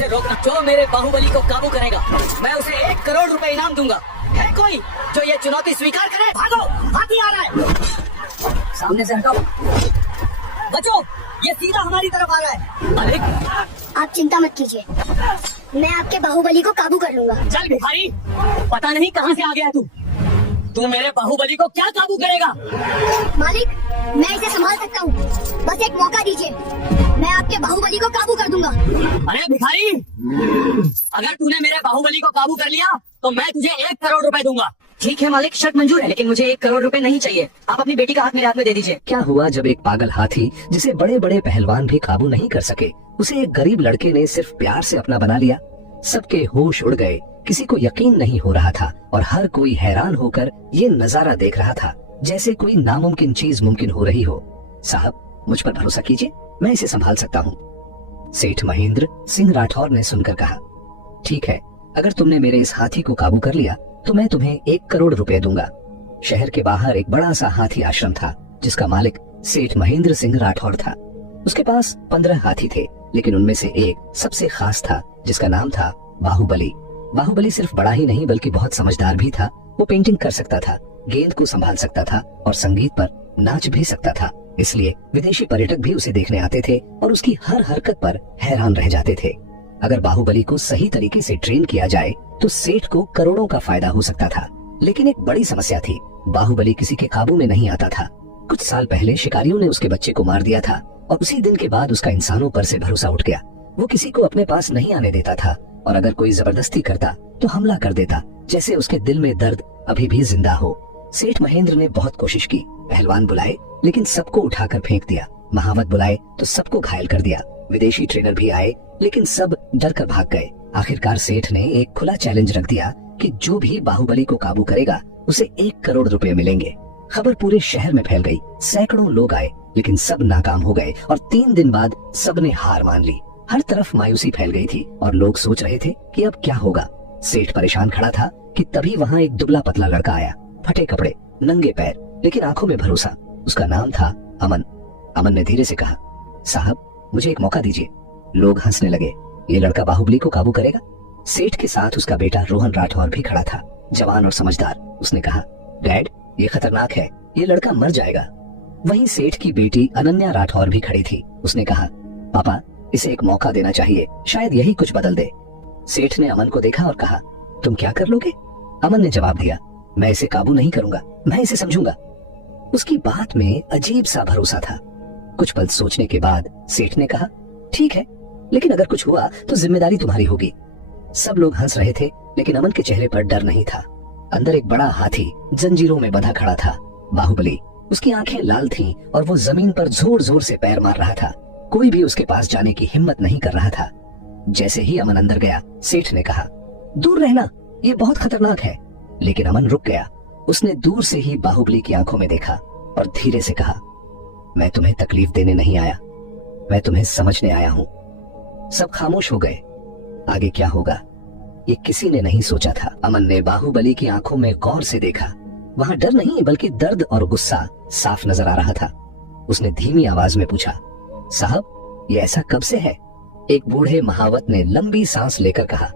उसे रोकना। जो मेरे बाहुबली को काबू करेगा मैं उसे 1 करोड़ रुपए इनाम दूंगा। है कोई जो ये चुनौती स्वीकार करे? भागो, हाथी आ रहा है, सामने से हटाओ। बचो, ये सीधा हमारी तरफ आ रहा है। मालिक, आप चिंता मत कीजिए, मैं आपके बाहुबली को काबू कर लूंगा। चल भिखारी, पता नहीं कहाँ से आ गया तू मेरे बाहुबली को क्या काबू करेगा? मालिक, मैं इसे संभाल सकता हूँ, बस एक मौका दीजिए, मैं आपके बाहुबली को काबू कर दूंगा। अरे भिखारी, अगर तूने मेरे बाहुबली को काबू कर लिया तो मैं तुझे 1 करोड़ रुपए दूंगा। ठीक है मालिक, शर्त मंजूर है, लेकिन मुझे 1 करोड़ रुपए नहीं चाहिए। आप अपनी बेटी का हाथ मेरे हाथ में दे दीजिए। क्या हुआ जब एक पागल हाथी जिसे बड़े बड़े पहलवान भी काबू नहीं कर सके, उसे एक गरीब लड़के ने सिर्फ प्यार से अपना बना लिया। सबके होश उड़ गए, किसी को यकीन नहीं हो रहा था और हर कोई हैरान होकर ये नजारा देख रहा था जैसे कोई नामुमकिन चीज मुमकिन हो रही हो। साहब, मुझ पर भरोसा कीजिए, मैं इसे संभाल सकता हूँ। सेठ महेंद्र सिंह राठौर ने सुनकर कहा, ठीक है, अगर तुमने मेरे इस हाथी को काबू कर लिया तो मैं तुम्हें 1 करोड़ रुपए दूंगा। शहर के बाहर एक बड़ा सा हाथी आश्रम था जिसका मालिक सेठ महेंद्र सिंह राठौर था। उसके पास 15 हाथी थे, लेकिन उनमें से एक सबसे खास था जिसका नाम था बाहुबली। बाहुबली सिर्फ बड़ा ही नहीं बल्कि बहुत समझदार भी था। वो पेंटिंग कर सकता था, गेंद को संभाल सकता था और संगीत पर नाच भी सकता था। इसलिए विदेशी पर्यटक भी उसे देखने आते थे और उसकी हर हरकत पर हैरान रह जाते थे। अगर बाहुबली को सही तरीके से ट्रेन किया जाए तो सेठ को करोड़ों का फायदा हो सकता था। लेकिन एक बड़ी समस्या थी, बाहुबली किसी के काबू में नहीं आता था। कुछ साल पहले शिकारियों ने उसके बच्चे को मार दिया था और उसी दिन के बाद उसका इंसानों पर से भरोसा उठ गया। वो किसी को अपने पास नहीं आने देता था और अगर कोई जबरदस्ती करता तो हमला कर देता, जैसे उसके दिल में दर्द अभी भी जिंदा हो। सेठ महेंद्र ने बहुत कोशिश की, पहलवान बुलाए लेकिन सबको उठाकर फेंक दिया, महावत बुलाए तो सबको घायल कर दिया, विदेशी ट्रेनर भी आए लेकिन सब डर कर भाग गए। आखिरकार सेठ ने एक खुला चैलेंज रख दिया कि जो भी बाहुबली को काबू करेगा उसे 1 करोड़ रुपए मिलेंगे। खबर पूरे शहर में फैल गई, सैकड़ों लोग आए लेकिन सब नाकाम हो गए और 3 दिन बाद सबने हार मान ली। हर तरफ मायूसी फैल गई थी और लोग सोच रहे थे कि अब क्या होगा। सेठ परेशान खड़ा था कि तभी वहाँ एक दुबला पतला लड़का आया, फटे कपड़े, नंगे पैर, लेकिन आंखों में भरोसा। उसका नाम था अमन। अमन ने धीरे से कहा, साहब, मुझे एक मौका दीजिए। लोग हंसने लगे, ये लड़का बाहुबली को काबू करेगा? सेठ के साथ उसका बेटा रोहन राठौर भी खड़ा था, जवान और समझदार। उसने कहा, डैड, ये खतरनाक है, ये लड़का मर जाएगा। वहीं सेठ की बेटी अनन्या राठौर भी खड़ी थी। उसने कहा, पापा, इसे एक मौका देना चाहिए, शायद यही कुछ बदल दे। सेठ ने अमन को देखा और कहा, तुम क्या कर लोगे? अमन ने जवाब दिया, मैं इसे काबू नहीं करूंगा, मैं इसे समझूंगा। उसकी बात में अजीब सा भरोसा था। कुछ पल सोचने के बाद सेठ ने कहा, ठीक है, लेकिन अगर कुछ हुआ तो जिम्मेदारी तुम्हारी होगी। सब लोग हंस रहे थे लेकिन अमन के चेहरे पर डर नहीं था। अंदर एक बड़ा हाथी जंजीरों में बंधा खड़ा था, बाहुबली। उसकी आंखें लाल थीं और वो जमीन पर जोर जोर से पैर मार रहा था। कोई भी उसके पास जाने की हिम्मत नहीं कर रहा था। जैसे ही अमन अंदर गया, सेठ ने कहा, दूर रहना, ये बहुत खतरनाक है। लेकिन अमन रुक गया। उसने दूर से ही बाहुबली की आंखों में देखा और धीरे से कहा, मैं तुम्हें तकलीफ देने नहीं आया, मैं तुम्हें समझने आया हूं। सब खामोश हो गए। आगे क्या होगा ये किसी ने नहीं सोचा था। अमन ने बाहुबली की आंखों में गौर से देखा। वहां डर नहीं बल्कि दर्द और गुस्सा साफ नजर आ रहा था। उसने धीमी आवाज में पूछा, साहब, ये ऐसा कब से है? एक बूढ़े महावत ने लंबी सांस लेकर कहा,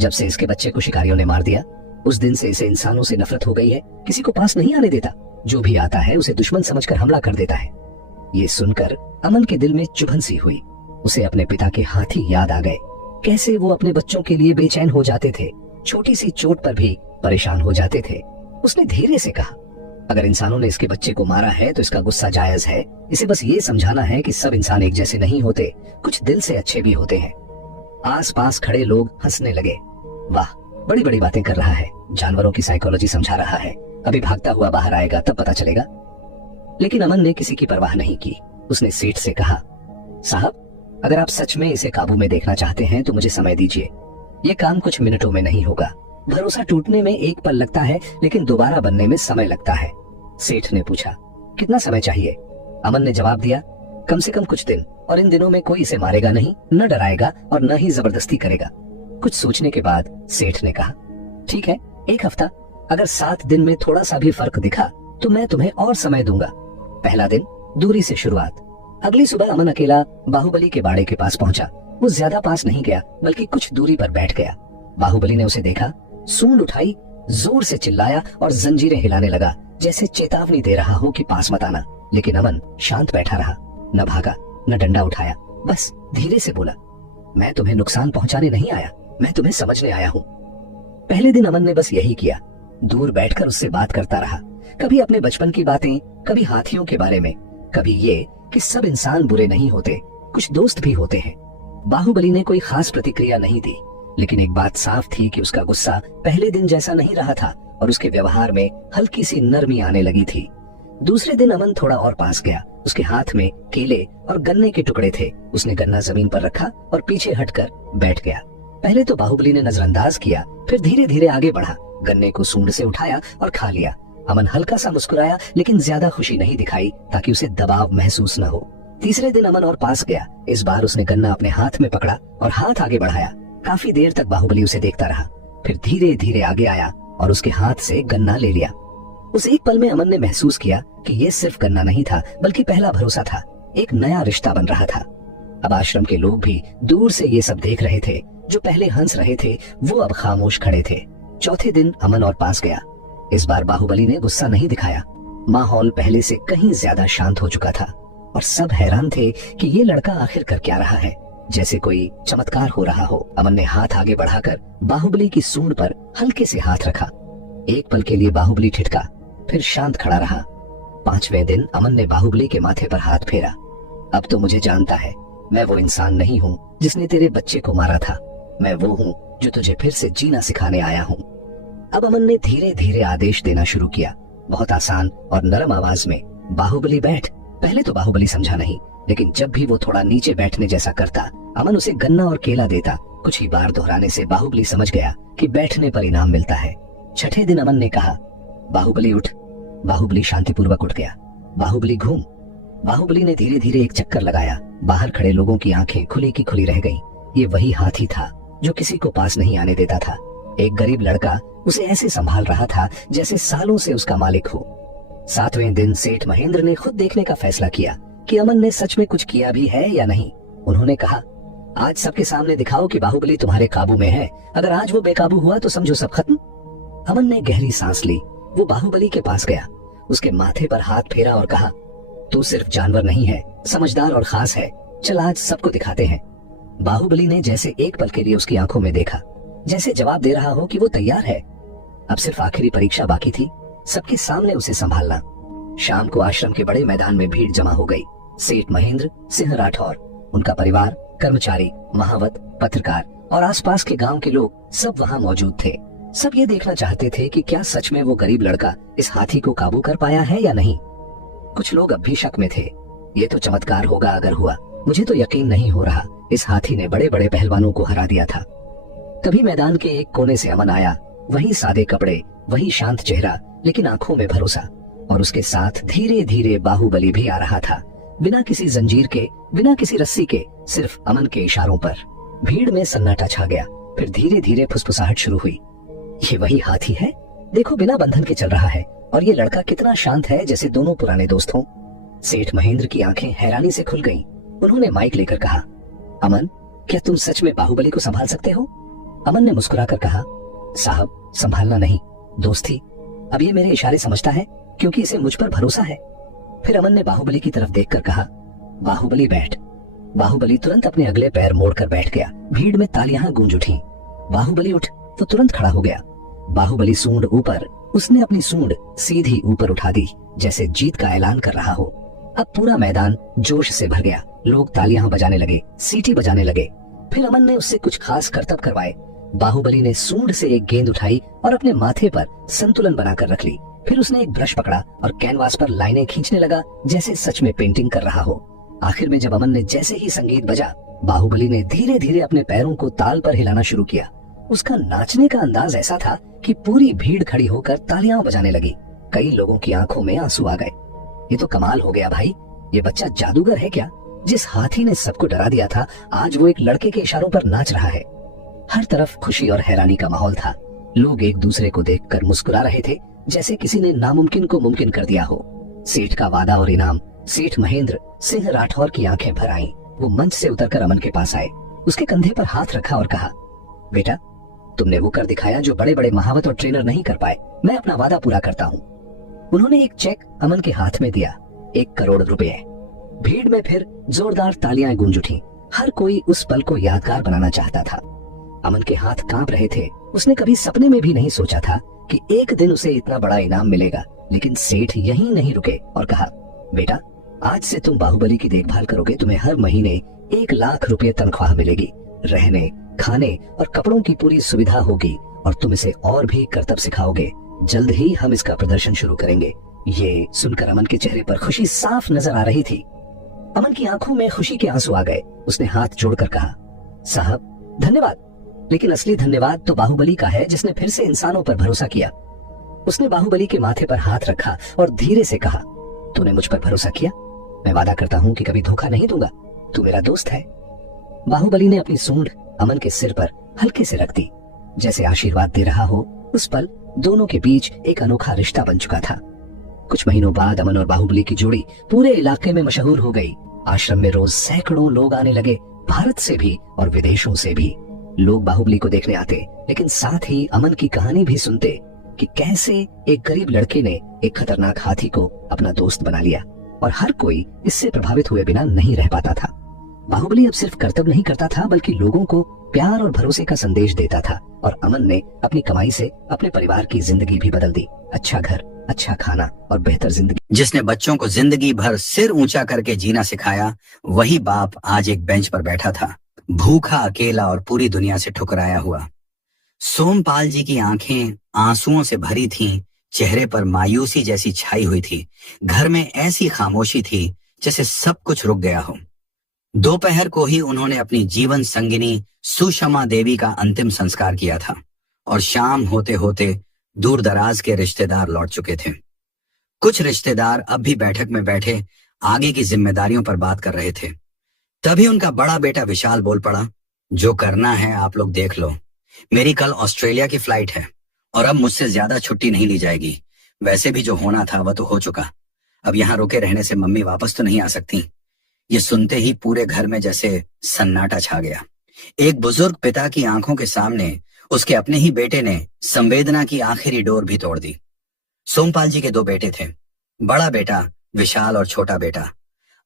जब से इसके बच्चे को शिकारियों ने मार दिया उस दिन से इसे इंसानों से नफरत हो गई है, किसी को पास नहीं आने देता, जो भी आता है उसे दुश्मन समझकर हमला कर देता है। ये सुनकर अमन के दिल में चुभन सी हुई। उसे अपने पिता के हाथी याद आ गए, कैसे वो अपने बच्चों के लिए बेचैन हो जाते थे, छोटी सी चोट पर भी परेशान हो जाते थे। उसने धीरे से कहा, अगर इंसानों ने इसके बच्चे को मारा है तो इसका गुस्सा जायज है। इसे बस ये समझाना है कि सब इंसान एक जैसे नहीं होते, कुछ दिल से अच्छे भी होते हैं। आसपास खड़े लोग हंसने लगे। वाह, बड़ी बड़ी बातें कर रहा है, जानवरों की साइकोलॉजी समझा रहा है, अभी भागता हुआ बाहर आएगा तब पता चलेगा। लेकिन अमन ने किसी की परवाह नहीं की। उसने सेठ से कहा, साहब, अगर आप सच में इसे काबू में देखना चाहते हैं तो मुझे समय दीजिए। ये काम कुछ मिनटों में नहीं होगा। भरोसा टूटने में एक पल लगता है लेकिन दोबारा बनने में समय लगता है। सेठ ने पूछा, कितना समय चाहिए? अमन ने जवाब दिया, कम से कम कुछ दिन, और इन दिनों में कोई इसे मारेगा नहीं, न डराएगा और न ही जबरदस्ती करेगा। कुछ सोचने के बाद सेठ ने कहा, ठीक है, 1 हफ्ता। अगर 7 दिन में थोड़ा सा भी फर्क दिखा तो मैं तुम्हें और समय दूंगा। पहला दिन, दूरी से शुरुआत। अगली सुबह अमन अकेला बाहुबली के बाड़े के पास पहुंचा। वो ज्यादा पास नहीं गया बल्कि कुछ दूरी पर बैठ गया। बाहुबली ने उसे देखा, सूंड उठाई, जोर से चिल्लाया और जंजीरें हिलाने लगा, जैसे चेतावनी दे रहा हो कि पास मत आना। लेकिन अमन शांत बैठा रहा, न भागा न डंडा उठाया, बस धीरे से बोला, मैं तुम्हें नुकसान पहुंचाने नहीं आया, मैं तुम्हें समझने आया हूँ। पहले दिन अमन ने बस यही किया, दूर बैठकर उससे बात करता रहा, कभी अपने बचपन की बातें, कभी हाथियों के बारे में, कभी ये कि सब इंसान बुरे नहीं होते, कुछ दोस्त भी होते हैं। बाहुबली ने कोई खास प्रतिक्रिया नहीं दी, लेकिन एक बात साफ थी कि उसका गुस्सा पहले दिन जैसा नहीं रहा था और उसके व्यवहार में हल्की सी नरमी आने लगी थी। दूसरे दिन अमन थोड़ा और पास गया, उसके हाथ में केले और गन्ने के टुकड़े थे। उसने गन्ना जमीन पर रखा और पीछे हटकर बैठ गया। पहले तो बाहुबली ने नजरअंदाज किया, फिर धीरे धीरे आगे बढ़ा, गन्ने को सूंड से उठाया और खा लिया। अमन हल्का सा मुस्कुराया, लेकिन ज्यादा खुशी नहीं दिखाई ताकि उसे दबाव महसूस न हो। तीसरे दिन अमन और पास गया, इस बार उसने गन्ना अपने हाथ में पकड़ा और हाथ आगे बढ़ाया। काफी देर तक बाहुबली उसे देखता रहा, फिर धीरे धीरे आगे आया और उसके हाथ से गन्ना ले लिया। उस एक पल में अमन ने महसूस किया कि ये सिर्फ गन्ना नहीं था, बल्कि पहला भरोसा था, एक नया रिश्ता बन रहा था। अब आश्रम के लोग भी दूर से ये सब देख रहे थे। जो पहले हंस रहे थे वो अब खामोश खड़े थे। चौथे दिन अमन और पास गया। इस बार बाहुबली ने गुस्सा नहीं दिखाया। माहौल पहले से कहीं ज्यादा शांत हो चुका था और सब हैरान थे कि ये लड़का आखिर कर क्या रहा है, जैसे कोई चमत्कार हो रहा हो। अमन ने हाथ आगे बढ़ाकर बाहुबली की सूंड पर हल्के से हाथ रखा। एक पल के लिए बाहुबली ठिठका, फिर शांत खड़ा रहा। पांचवें दिन अमन ने बाहुबली के माथे पर हाथ फेरा। अब तो मुझे जानता है, मैं वो इंसान नहीं हूँ जिसने तेरे बच्चे को मारा था, मैं वो हूँ जो तुझे फिर से जीना सिखाने आया हूँ। अब अमन ने धीरे धीरे आदेश देना शुरू किया, बहुत आसान और नरम आवाज में, बाहुबली बैठ। पहले तो बाहुबली समझा नहीं, लेकिन जब भी वो थोड़ा नीचे बैठने जैसा करता, अमन उसे गन्ना और केला देता। कुछ ही बार दोहराने से बाहुबली समझ गया कि बैठने पर इनाम मिलता है। छठे दिन अमन ने कहा, बाहुबली उठ। बाहुबली शांतिपूर्वक उठ गया। बाहुबली घूम। बाहुबली ने धीरे धीरे एक चक्कर लगाया। बाहर खड़े लोगों की आंखें खुली की खुली रह गईं। ये वही हाथी था जो किसी को पास नहीं आने देता था। एक गरीब लड़का उसे ऐसे संभाल रहा था जैसे सालों से उसका मालिक हो। सातवें दिन सेठ महेंद्र ने खुद देखने का फैसला किया कि अमन ने सच में कुछ किया भी है या नहीं। उन्होंने कहा, आज सबके सामने दिखाओ कि बाहुबली तुम्हारे काबू में है। अगर आज वो बेकाबू हुआ तो समझो सब खत्म। अमन ने गहरी सांस ली। वो बाहुबली के पास गया, उसके माथे पर हाथ फेरा और कहा, तू सिर्फ जानवर नहीं है, समझदार और खास है। चल आज सबको दिखाते हैं। बाहुबली ने जैसे एक पल के लिए उसकी आंखों में देखा, जैसे जवाब दे रहा हो कि वो तैयार है। अब सिर्फ आखिरी परीक्षा बाकी थी, सबके सामने उसे संभालना। शाम को आश्रम के बड़े मैदान में भीड़ जमा हो गई। सेठ महेंद्र, सिंह राठौर, उनका परिवार, कर्मचारी, महावत, पत्रकार और आसपास के गांव के लोग सब वहां मौजूद थे। सब ये देखना चाहते थे कि क्या सच में वो गरीब लड़का इस हाथी को काबू कर पाया है या नहीं। कुछ लोग अब भी शक में थे, ये तो चमत्कार होगा अगर हुआ। मुझे तो यकीन नहीं हो रहा, इस हाथी ने बड़े बड़े पहलवानों को हरा दिया था। तभी मैदान के एक कोने से अमन आया, वही सादे कपड़े, वही शांत चेहरा, लेकिन आंखों में भरोसा। और उसके साथ धीरे धीरे बाहुबली भी आ रहा था, बिना किसी जंजीर के, बिना किसी रस्सी के, सिर्फ अमन के इशारों पर। भीड़ में सन्नाटा छा गया। फिर धीरे धीरे फुसफुसाहट शुरू हुई। ये वही हाथी है, देखो बिना बंधन के चल रहा है, और ये लड़का कितना शांत है, जैसे दोनों पुराने दोस्त हों। सेठ महेंद्र की आंखें हैरानी से खुल गईं। उन्होंने माइक लेकर कहा, अमन, क्या तुम सच में बाहुबली को संभाल सकते हो? अमन ने मुस्कुराकर कहा, साहब, संभालना नहीं, दोस्ती। अब ये मेरे इशारे समझता है क्योंकि इसे मुझ पर भरोसा है। फिर अमन ने बाहुबली की तरफ देखकर कहा, बाहुबली बैठ। बाहुबली तुरंत अपने अगले पैर मोड़कर बैठ गया। भीड़ में तालियां गूंज उठी। बाहुबली उठ, तो तुरंत खड़ा हो गया। बाहुबली सूंड ऊपर, उसने अपनी सूंड सीधी ऊपर उठा दी, जैसे जीत का ऐलान कर रहा हो। अब पूरा मैदान जोश से भर गया। लोग तालियां बजाने लगे, सीटी बजाने लगे। फिर अमन ने उससे कुछ खास करतब करवाए। बाहुबली ने सूंड से एक गेंद उठाई और अपने माथे पर संतुलन बनाकर रख ली। फिर उसने एक ब्रश पकड़ा और कैनवास पर लाइनें खींचने लगा, जैसे सच में पेंटिंग कर रहा हो। आखिर में जब अमन ने जैसे ही संगीत बजा, बाहुबली ने धीरे धीरे अपने पैरों को ताल पर हिलाना शुरू किया। उसका नाचने का अंदाज ऐसा था कि पूरी भीड़ खड़ी होकर तालियां बजाने लगी। कई लोगों की आंखों में आंसू आ गए। ये तो कमाल हो गया भाई, ये बच्चा जादूगर है क्या? जिस हाथी ने सबको डरा दिया था, आज वो एक लड़के के इशारों पर नाच रहा है। हर तरफ खुशी और हैरानी का माहौल था। लोग एक दूसरे को देखकर मुस्कुरा रहे थे, जैसे किसी ने नामुमकिन को मुमकिन कर दिया हो। सेठ का वादा और इनाम। सेठ महेंद्र, सिंह राठौर की आंखें भर आईं। वो मंच से उतरकर अमन के पास आए। उसके कंधे पर हाथ रखा और कहा, बेटा, तुमने वो कर दिखाया जो बड़े बड़े महावत और ट्रेनर नहीं कर पाए। मैं अपना वादा पूरा करता हूँ। उन्होंने एक चेक अमन के हाथ में दिया, 1 करोड़ रुपए। भीड़ में फिर जोरदार तालियां गूंज उठी। हर कोई उस पल को यादगार बनाना चाहता था। अमन के हाथ कांप रहे थे। उसने कभी सपने में भी नहीं सोचा था कि एक दिन उसे इतना बड़ा इनाम मिलेगा। लेकिन सेठ यहीं नहीं रुके और कहा, बेटा, आज से तुम बाहुबली की देखभाल करोगे। तुम्हें हर महीने 1 लाख रुपए तनख्वाह मिलेगी। रहने, खाने और कपड़ों की पूरी सुविधा होगी और तुम इसे और भी करतब सिखाओगे। जल्द ही हम इसका प्रदर्शन शुरू करेंगे। ये सुनकर अमन के चेहरे पर खुशी साफ नजर आ रही थी। अमन की आंखों में खुशी के आंसू आ गए। उसने हाथ जोड़कर कहा, साहब धन्यवाद। लेकिन असली धन्यवाद तो बाहुबली का है, जिसने फिर से इंसानों पर भरोसा किया। उसने बाहुबली के माथे पर हाथ रखा और धीरे से कहा, तूने मुझ पर भरोसा किया। मैं वादा करता हूँ कि कभी धोखा नहीं दूंगा। तू मेरा दोस्त है। बाहुबली ने अपनी सूंड अमन के सिर पर हल्के से रख दी, जैसे आशीर्वाद दे रहा हो। उस पल दोनों के बीच एक अनोखा रिश्ता बन चुका था। कुछ महीनों बाद अमन और बाहुबली की जोड़ी पूरे इलाके में मशहूर हो गई। आश्रम में रोज सैकड़ों लोग आने लगे, भारत से भी और विदेशों से भी। लोग बाहुबली को देखने आते, लेकिन साथ ही अमन की कहानी भी सुनते कि कैसे एक गरीब लड़के ने एक खतरनाक हाथी को अपना दोस्त बना लिया। और हर कोई इससे प्रभावित हुए बिना नहीं रह पाता था। बाहुबली अब सिर्फ कर्तव्य नहीं करता था, बल्कि लोगों को प्यार और भरोसे का संदेश देता था। और अमन ने अपनी कमाई से अपने परिवार की जिंदगी भी बदल दी। अच्छा घर, अच्छा खाना और बेहतर जिंदगी। जिसने बच्चों को जिंदगी भर सिर ऊंचा करके जीना सिखाया, वही बाप आज एक बेंच पर बैठा था, भूखा, अकेला और पूरी दुनिया से ठुकराया हुआ। सोमपाल जी की आंखें आंसुओं से भरी थीं, चेहरे पर मायूसी जैसी छाई हुई थी। घर में ऐसी खामोशी थी जैसे सब कुछ रुक गया हो। दोपहर को ही उन्होंने अपनी जीवन संगिनी सुषमा देवी का अंतिम संस्कार किया था और शाम होते होते दूर दराज के रिश्तेदार लौट चुके थे। कुछ रिश्तेदार अब भी बैठक में बैठे आगे की जिम्मेदारियों पर बात कर रहे थे। तभी उनका बड़ा बेटा विशाल बोल पड़ा, जो करना है आप लोग देख लो। मेरी कल ऑस्ट्रेलिया की फ्लाइट है और अब मुझसे ज्यादा छुट्टी नहीं ली जाएगी। वैसे भी जो होना था वह तो हो चुका। अब यहाँ रुके रहने से मम्मी वापस तो नहीं आ सकती। ये सुनते ही पूरे घर में जैसे सन्नाटा छा गया। एक बुजुर्ग पिता की आंखों के सामने उसके अपने ही बेटे ने संवेदना की आखिरी डोर भी तोड़ दी। सोमपाल जी के 2 बेटे थे, बड़ा बेटा विशाल और छोटा बेटा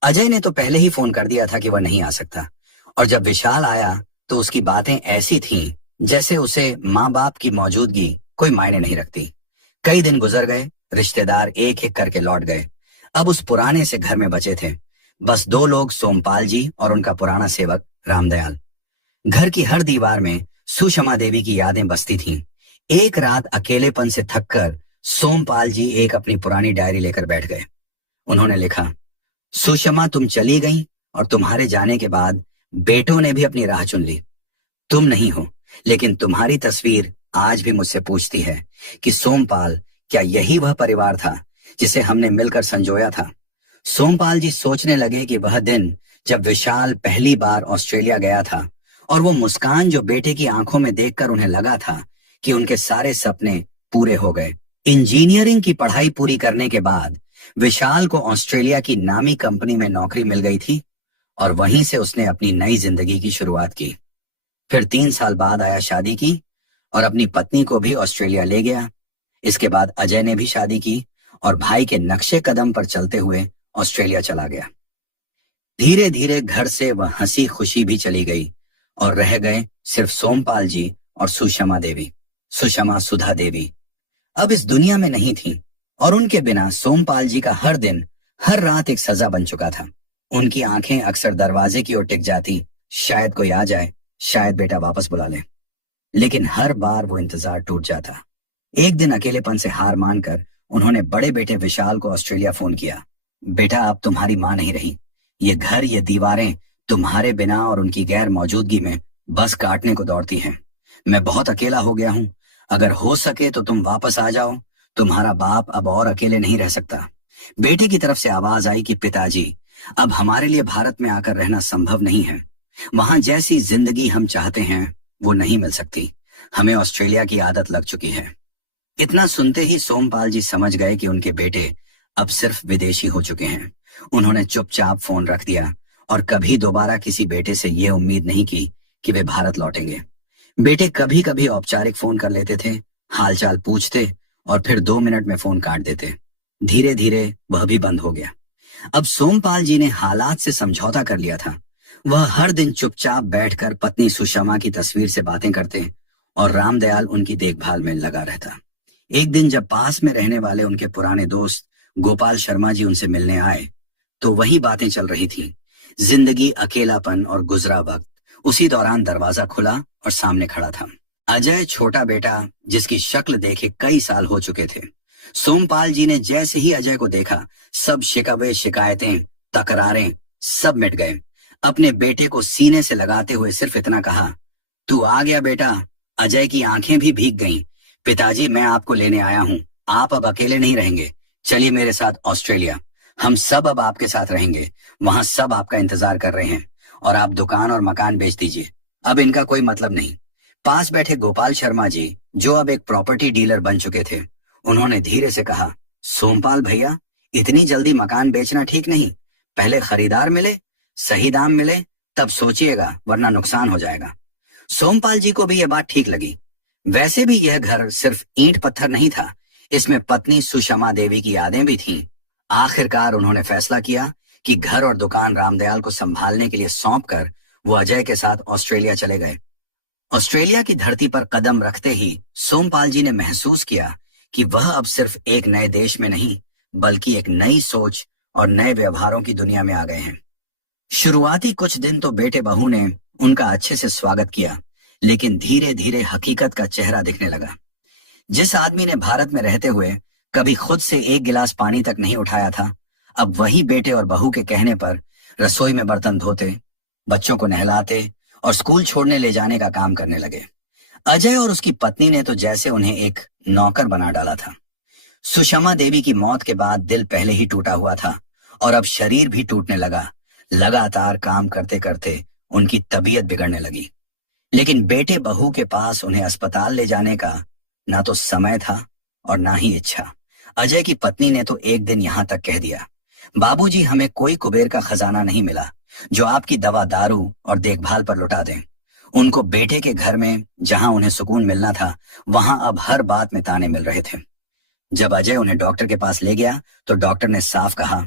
अजय। ने तो पहले ही फोन कर दिया था कि वह नहीं आ सकता, और जब विशाल आया तो उसकी बातें ऐसी थीं जैसे उसे माँ बाप की मौजूदगी कोई मायने नहीं रखती। कई दिन गुजर गए, रिश्तेदार एक एक करके लौट गए। अब उस पुराने से घर में बचे थे बस 2 लोग, सोमपाल जी और उनका पुराना सेवक रामदयाल। घर की हर दीवार में सुषमा देवी की यादें बसती थीं। एक रात अकेलेपन से थककर सोमपाल जी एक अपनी पुरानी डायरी लेकर बैठ गए। उन्होंने लिखा, सुषमा तुम चली गई और तुम्हारे जाने के बाद बेटों ने भी अपनी राह चुन ली। तुम नहीं हो, लेकिन तुम्हारी तस्वीर आज भी मुझसे पूछती है कि सोमपाल, क्या यही वह परिवार था जिसे हमने मिलकर संजोया था? सोमपाल जी सोचने लगे कि वह दिन जब विशाल पहली बार ऑस्ट्रेलिया गया था और वो मुस्कान जो बेटे की आंखों में देखकर उन्हें लगा था कि उनके सारे सपने पूरे हो गए। इंजीनियरिंग की पढ़ाई पूरी करने के बाद विशाल को ऑस्ट्रेलिया की नामी कंपनी में नौकरी मिल गई थी और वहीं से उसने अपनी नई जिंदगी की शुरुआत की। फिर 3 साल बाद आया शादी की और अपनी पत्नी को भी ऑस्ट्रेलिया ले गया। इसके बाद अजय ने भी शादी की और भाई के नक्शे कदम पर चलते हुए ऑस्ट्रेलिया चला गया। धीरे धीरे घर से वह हंसी खुशी भी चली गई और रह गए सिर्फ सोमपाल जी और सुषमा देवी। सुषमा सुधा देवी अब इस दुनिया में नहीं थी और उनके बिना सोमपाल जी का हर दिन, हर रात एक सजा बन चुका था। उनकी आंखें अक्सर दरवाजे की ओर टिक जाती, शायद कोई आ जाए, शायद बेटा वापस बुला ले। लेकिन हर बार वो इंतजार टूट जाता। एक दिन अकेलेपन से हार मानकर उन्होंने बड़े बेटे विशाल को ऑस्ट्रेलिया फोन किया। बेटा, अब तुम्हारी माँ नहीं रही। ये घर, ये दीवारें तुम्हारे बिना और उनकी गैर मौजूदगी में बस काटने को दौड़ती हैं। मैं बहुत अकेला हो गया हूँ। अगर हो सके तो तुम वापस आ जाओ। तुम्हारा बाप अब और अकेले नहीं रह सकता। बेटे की तरफ से आवाज आई कि पिताजी, अब हमारे लिए भारत में आकर रहना संभव नहीं है। वहां जैसी जिंदगी हम चाहते हैं वो नहीं मिल सकती। हमें ऑस्ट्रेलिया की आदत लग चुकी है। इतना सुनते ही सोमपाल जी समझ गए कि उनके बेटे अब सिर्फ विदेशी हो चुके हैं। उन्होंने चुपचाप फोन रख दिया और कभी दोबारा किसी बेटे से ये उम्मीद नहीं की कि वे भारत लौटेंगे। बेटे कभी कभी औपचारिक फोन कर लेते थे, हालचाल पूछते और फिर 2 मिनट में फोन काट देते। धीरे धीरे वह भी बंद हो गया। अब सोमपाल जी ने हालात से समझौता कर लिया था। वह हर दिन चुपचाप बैठकर पत्नी सुषमा की तस्वीर से बातें करते और रामदयाल उनकी देखभाल में लगा रहता। एक दिन जब पास में रहने वाले उनके पुराने दोस्त गोपाल शर्मा जी उनसे मिलने आए तो वही बातें चल रही थी, जिंदगी, अकेलापन और गुजरा वक्त। उसी दौरान दरवाजा खुला और सामने खड़ा था अजय, छोटा बेटा जिसकी शक्ल देखे कई साल हो चुके थे। सोमपाल जी ने जैसे ही अजय को देखा, सब शिकवे, शिकायतें, तकरारें सब मिट गए। अपने बेटे को सीने से लगाते हुए सिर्फ इतना कहा, तू आ गया बेटा। अजय की आंखें भी भीग गईं। पिताजी, मैं आपको लेने आया हूँ। आप अब अकेले नहीं रहेंगे। चलिए मेरे साथ ऑस्ट्रेलिया। हम सब अब आपके साथ रहेंगे। वहां सब आपका इंतजार कर रहे हैं और आप दुकान और मकान बेच दीजिए। अब इनका कोई मतलब नहीं। पास बैठे गोपाल शर्मा जी, जो अब एक प्रॉपर्टी डीलर बन चुके थे, उन्होंने धीरे से कहा, सोमपाल भैया, इतनी जल्दी मकान बेचना ठीक नहीं। पहले खरीदार मिले, सही दाम मिले, तब सोचिएगा, वरना नुकसान हो जाएगा। सोमपाल जी को भी यह बात ठीक लगी। वैसे भी यह घर सिर्फ ईंट पत्थर नहीं था, इसमें पत्नी सुषमा देवी की यादें भी थीं। आखिरकार उन्होंने फैसला किया कि घर और दुकान रामदयाल को संभालने के लिए सौंपकर वो अजय के साथ ऑस्ट्रेलिया चले गए। ऑस्ट्रेलिया की धरती पर कदम रखते ही सोमपाल जी ने महसूस किया कि वह अब सिर्फ एक नए देश में नहीं, बल्कि एक नई सोच और नए व्यवहारों की दुनिया में आ गए हैं। शुरुआती कुछ दिन तो बेटे बहू ने उनका अच्छे से स्वागत किया, लेकिन धीरे धीरे हकीकत का चेहरा दिखने लगा। जिस आदमी ने भारत में रहते हुए कभी खुद से एक गिलास पानी तक नहीं उठाया था, अब वही बेटे और बहू के कहने पर रसोई में बर्तन धोते, बच्चों को नहलाते और स्कूल छोड़ने ले जाने का काम करने लगे। अजय और उसकी पत्नी ने तो जैसे उन्हें एक नौकर बना डाला था। सुषमा देवी की मौत के बाद दिल पहले ही टूटा हुआ था और अब शरीर भी टूटने लगा। लगातार काम करते करते उनकी तबीयत बिगड़ने लगी। लेकिन बेटे बहू के पास उन्हें अस्पताल ले जाने का ना तो समय था और ना ही इच्छा। अजय की पत्नी ने तो एक दिन यहाँ तक कह दिया, बाबूजी, हमें कोई कुबेर का खजाना नहीं मिला जो आपकी दवा, दारू और देखभाल पर लुटा दें। उनको बेटे के घर में जहां उन्हें सुकून मिलना था, वहां अब हर बात में ताने मिल रहे थे। जब अजय उन्हें डॉक्टर के पास ले गया तो डॉक्टर ने साफ कहा,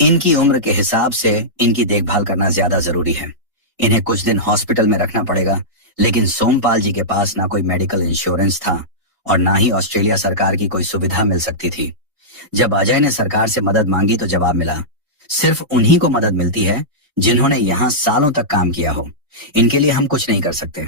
इनकी उम्र के हिसाब से इनकी देखभाल करना ज्यादा जरूरी है। इन्हें कुछ दिन हॉस्पिटल में रखना पड़ेगा। लेकिन सोमपाल जी के पास ना कोई मेडिकल इंश्योरेंस था और ना ही ऑस्ट्रेलिया सरकार की कोई सुविधा मिल सकती थी। जब अजय ने सरकार से मदद मांगी तो जवाब मिला, सिर्फ उन्हीं को मदद मिलती है जिन्होंने यहाँ सालों तक काम किया हो। इनके लिए हम कुछ नहीं कर सकते।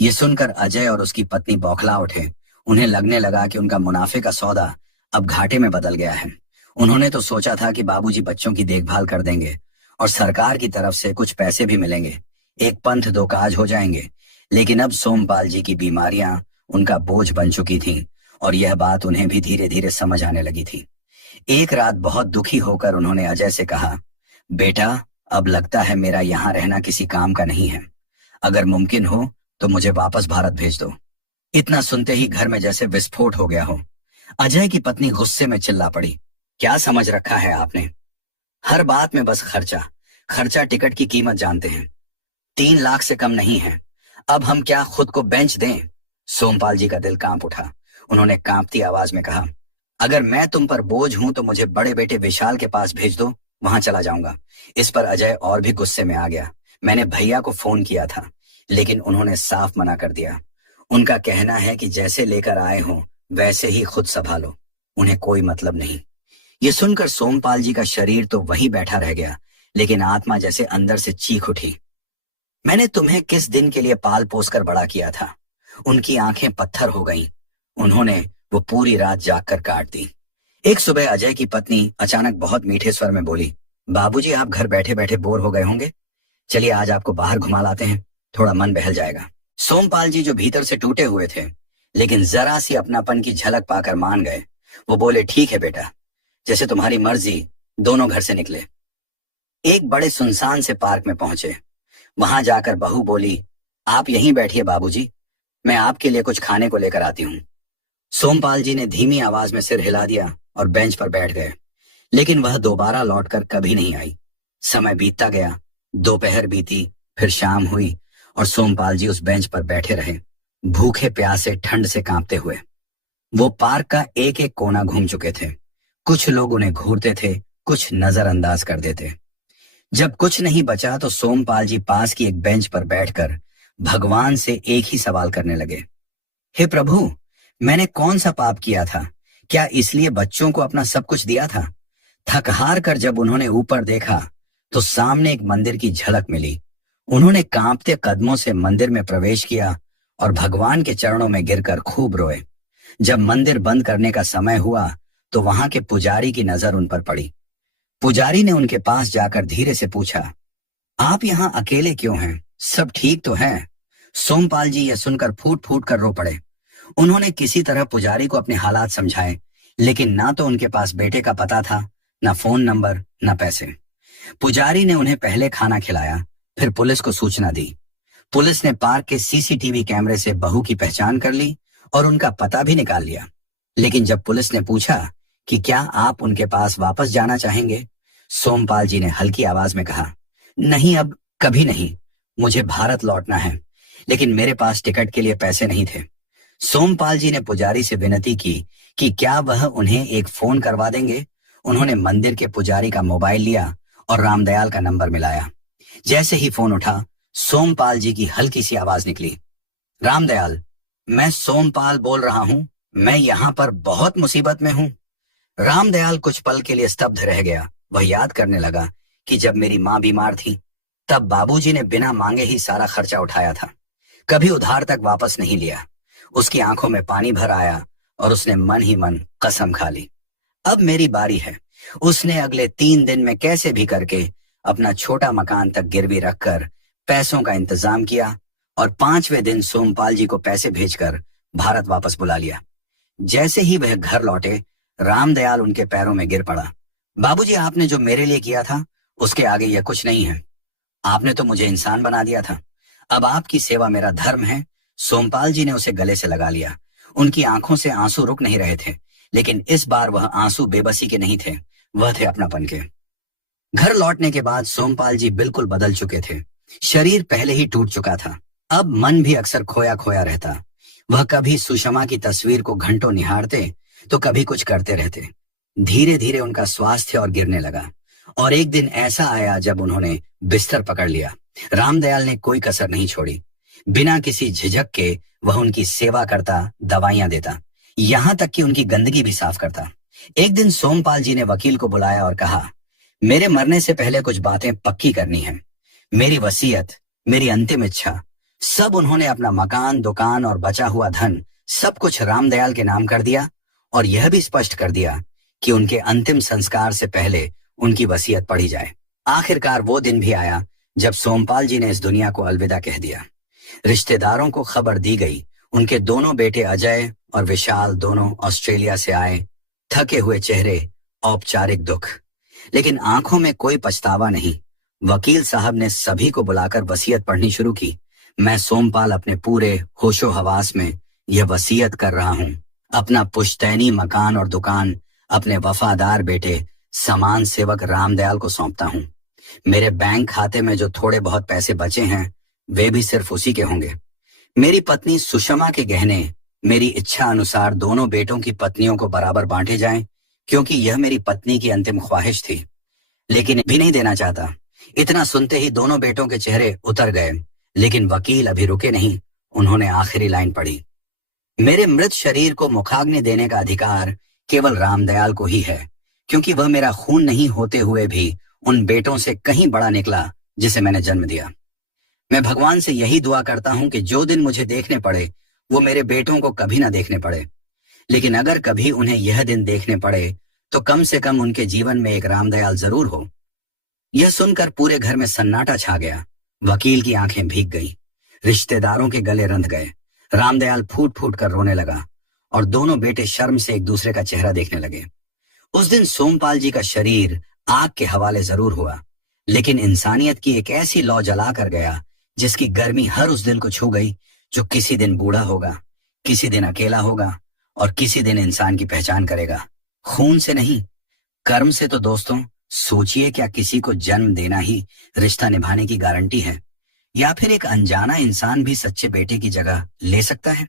ये सुनकर अजय और उसकी पत्नी बौखला उठे। उन्हें लगने लगा कि उनका मुनाफे का सौदा अब घाटे में बदल गया है। उन्होंने तो सोचा था कि बाबूजी बच्चों की देखभाल कर देंगे और सरकार की तरफ से कुछ पैसे भी मिलेंगे, एक पंथ दो काज हो जाएंगे। लेकिन अब सोमपाल जी की बीमारियां उनका बोझ बन चुकी थीं और यह बात उन्हें भी धीरे धीरे समझ आने लगी थी। एक रात बहुत दुखी होकर उन्होंने अजय से कहा, बेटा, अब लगता है मेरा यहाँ रहना किसी काम का नहीं है। अगर मुमकिन हो तो मुझे वापस भारत भेज दो। इतना सुनते ही घर में जैसे विस्फोट हो गया हो। अजय की पत्नी गुस्से में चिल्ला पड़ी, क्या समझ रखा है आपने? हर बात में बस खर्चा खर्चा। टिकट की कीमत जानते हैं, 3 लाख से कम नहीं है। अब हम क्या खुद को बेंच दें? सोमपाल जी का दिल कांप उठा। उन्होंने कांपती आवाज में कहा, अगर मैं तुम पर बोझ हूं तो मुझे बड़े बेटे विशाल के पास भेज दो, वहां चला जाऊंगा। इस पर अजय और भी गुस्से में आ गया। मैंने भैया को फोन किया था, लेकिन उन्होंने साफ मना कर दिया। उनका कहना है कि जैसे लेकर आए हो वैसे ही खुद संभालो, उन्हें कोई मतलब नहीं। ये सुनकर सोमपाल जी का शरीर तो वहीं बैठा रह गया, लेकिन आत्मा जैसे अंदर से चीख उठी, मैंने तुम्हें किस दिन के लिए पाल पोस कर बड़ा किया था। उनकी आंखें पत्थर हो गईं। उन्होंने वो पूरी रात जागकर काट दी। एक सुबह अजय की पत्नी अचानक बहुत मीठे स्वर में बोली, बाबूजी, आप घर बैठे बैठे बोर हो गए होंगे, चलिए आज आपको बाहर घुमा लाते हैं, थोड़ा मन बहल जाएगा। सोमपाल जी जो भीतर से टूटे हुए थे, लेकिन जरा सी अपनापन की झलक पाकर मान गए। वो बोले, ठीक है बेटा, जैसे तुम्हारी मर्जी। दोनों घर से निकले, एक बड़े सुनसान से पार्क में पहुंचे। वहां जाकर बहू बोली, आप यहीं बैठिए बाबूजी, मैं आपके लिए कुछ खाने को लेकर आती हूँ। सोमपाल जी ने धीमी आवाज में सिर हिला दिया और बेंच पर बैठ गए, लेकिन वह दोबारा लौटकर कभी नहीं आई। समय बीतता गया, दोपहर बीती, फिर शाम हुई और सोमपाल जी उस बेंच पर बैठे रहे, भूखे प्यासे ठंड से कांपते हुए। वो पार्क का एक एक कोना घूम चुके थे। कुछ लोग उन्हें घूरते थे, कुछ नजरअंदाज कर देते। जब कुछ नहीं बचा तो सोमपाल जी पास की एक बेंच पर बैठकर भगवान से एक ही सवाल करने लगे, हे प्रभु, मैंने कौन सा पाप किया था? क्या इसलिए बच्चों को अपना सब कुछ दिया था? थक हार कर जब उन्होंने ऊपर देखा तो सामने एक मंदिर की झलक मिली। उन्होंने कांपते कदमों से मंदिर में प्रवेश किया और भगवान के चरणों में गिरकर खूब रोए। जब मंदिर बंद करने का समय हुआ तो वहां के पुजारी की नजर उन पर पड़ी। पुजारी ने उनके पास जाकर धीरे से पूछा, आप यहाँ अकेले क्यों हैं? सब ठीक तो है? सोमपाल जी यह सुनकर फूट फूट कर रो पड़े। उन्होंने किसी तरह पुजारी को अपने हालात समझाए, लेकिन ना तो उनके पास बेटे का पता था, ना फोन नंबर, ना पैसे। पुजारी ने उन्हें पहले खाना खिलाया, फिर पुलिस को सूचना दी। पुलिस ने पार्क के सीसीटीवी कैमरे से बहू की पहचान कर ली और उनका पता भी निकाल लिया। लेकिन जब पुलिस ने पूछा कि क्या आप उनके पास वापस जाना चाहेंगे, सोमपाल जी ने हल्की आवाज में कहा, नहीं, अब कभी नहीं। मुझे भारत लौटना है, लेकिन मेरे पास टिकट के लिए पैसे नहीं थे। सोमपाल जी ने पुजारी से विनती की कि क्या वह उन्हें एक फोन करवा देंगे। उन्होंने मंदिर के पुजारी का मोबाइल लिया और रामदयाल का नंबर मिलाया। जैसे ही फोन उठा, सोमपाल जी की हल्की सी आवाज निकली, रामदयाल, मैं सोमपाल बोल रहा हूं, मैं यहाँ पर बहुत मुसीबत में हूं। रामदयाल कुछ पल के लिए स्तब्ध रह गया। वह याद करने लगा कि जब मेरी माँ बीमार थी तब बाबूजी ने बिना मांगे ही सारा खर्चा उठाया था, कभी उधार तक वापस नहीं लिया। उसकी आंखों में पानी भर आया और उसने मन ही मन कसम खा ली, अब मेरी बारी है। उसने अगले 3 दिन में कैसे भी करके अपना छोटा मकान तक गिरवी रखकर पैसों का इंतजाम किया और 5वें दिन सोमपाल जी को पैसे भेजकर भारत वापस बुला लिया। जैसे ही वह घर लौटे, रामदयाल उनके पैरों में गिर पड़ा। बाबूजी, आपने जो मेरे लिए किया था उसके आगे यह कुछ नहीं है। आपने तो मुझे इंसान बना दिया था, अब आपकी सेवा मेरा धर्म है। सोमपाल जी ने उसे गले से लगा लिया। उनकी आंखों से आंसू रुक नहीं रहे थे, लेकिन इस बार वह आंसू बेबसी के नहीं थे, वह थे अपनापन के। घर लौटने के बाद सोमपाल जी बिल्कुल बदल चुके थे। शरीर पहले ही टूट चुका था, अब मन भी अक्सर खोया खोया रहता। वह कभी सुषमा की तस्वीर को घंटों निहारते तो कभी कुछ करते रहते। धीरे धीरे उनका स्वास्थ्य और गिरने लगा और एक दिन ऐसा आया जब उन्होंने बिस्तर पकड़ लिया। रामदयाल ने कोई कसर नहीं छोड़ी। बिना किसी झिझक के वह उनकी सेवा करता, दवाइयां देता, यहां तक कि उनकी गंदगी भी साफ करता। एक दिन सोमपाल जी ने वकील को बुलाया और कहा, मेरे मरने से पहले कुछ बातें पक्की करनी है। मेरी वसीयत, मेरी अंतिम इच्छा, सब उन्होंने अपना मकान, दुकान और बचा हुआ धन सब कुछ रामदयाल के नाम कर दिया और यह भी स्पष्ट कर दिया कि उनके अंतिम संस्कार से पहले उनकी वसीयत पढ़ी जाए। आखिरकार वो दिन भी आया जब सोमपाल जी ने इस दुनिया को अलविदा कह दिया। रिश्तेदारों को खबर दी गई। उनके दोनों बेटे अजय और विशाल दोनों ऑस्ट्रेलिया से आए, थके हुए चेहरे, औपचारिक दुख, लेकिन आंखों में कोई पछतावा नहीं। वकील साहब ने सभी को बुलाकर वसीयत पढ़नी शुरू की। मैं सोमपाल अपने पूरे होशो हवास में यह वसीयत कर रहा हूं, अपना पुश्तैनी मकान और दुकान अपने वफादार बेटे समान सेवक रामदयाल को सौंपता हूं। मेरे बैंक खाते में जो थोड़े बहुत पैसे बचे हैं वे भी सिर्फ उसी के होंगे। मेरी पत्नी सुषमा के गहने मेरी इच्छा अनुसार दोनों बेटों की पत्नियों को बराबर बांटे जाएं, क्योंकि यह मेरी पत्नी की अंतिम ख्वाहिश थी, लेकिन भी नहीं देना चाहता। इतना सुनते ही दोनों बेटों के चेहरे उतर गए, लेकिन वकील अभी रुके नहीं। उन्होंने आखिरी लाइन पढ़ी, मेरे मृत शरीर को मुखाग्नि देने का अधिकार केवल रामदयाल को ही है, क्योंकि वह मेरा खून नहीं होते हुए भी उन बेटों से कहीं बड़ा निकला जिसे मैंने जन्म दिया। मैं भगवान से यही दुआ करता हूं कि जो दिन मुझे देखने पड़े वो मेरे बेटों को कभी ना देखने पड़े, लेकिन अगर कभी उन्हें यह दिन देखने पड़े तो कम से कम उनके जीवन में एक रामदयाल जरूर हो। यह सुनकर पूरे घर में सन्नाटा छा गया। वकील की आंखें भीग गई, रिश्तेदारों के गले रंध गए। रामदयाल फूट फूट कर रोने लगा और दोनों बेटे शर्म से एक दूसरे का चेहरा देखने लगे। उस दिन सोमपाल जी का शरीर आग के हवाले जरूर हुआ, लेकिन इंसानियत की एक ऐसी लौ जला कर गया जिसकी गर्मी हर उस दिल को छू गई जो किसी दिन बूढ़ा होगा, किसी दिन अकेला होगा और किसी दिन इंसान की पहचान करेगा, खून से नहीं, कर्म से। तो दोस्तों सोचिए, क्या किसी को जन्म देना ही रिश्ता निभाने की गारंटी है? या फिर एक अनजाना इंसान भी सच्चे बेटे की जगह ले सकता है?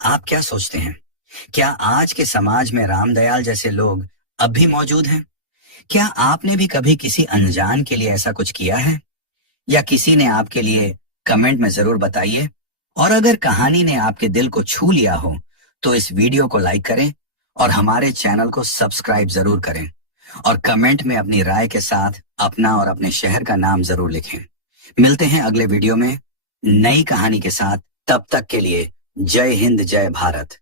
आप क्या सोचते हैं? क्या आज के समाज में रामदयाल जैसे लोग अब भी मौजूद हैं? क्या आपने भी कभी किसी अनजान के लिए ऐसा कुछ किया है, या किसी ने आपके लिए? कमेंट में जरूर बताइए। और अगर कहानी ने आपके दिल को छू लिया हो तो इस वीडियो को लाइक करें और हमारे चैनल को सब्सक्राइब जरूर करें, और कमेंट में अपनी राय के साथ अपना और अपने शहर का नाम जरूर लिखें। मिलते हैं अगले वीडियो में नई कहानी के साथ। तब तक के लिए जय हिंद, जय भारत।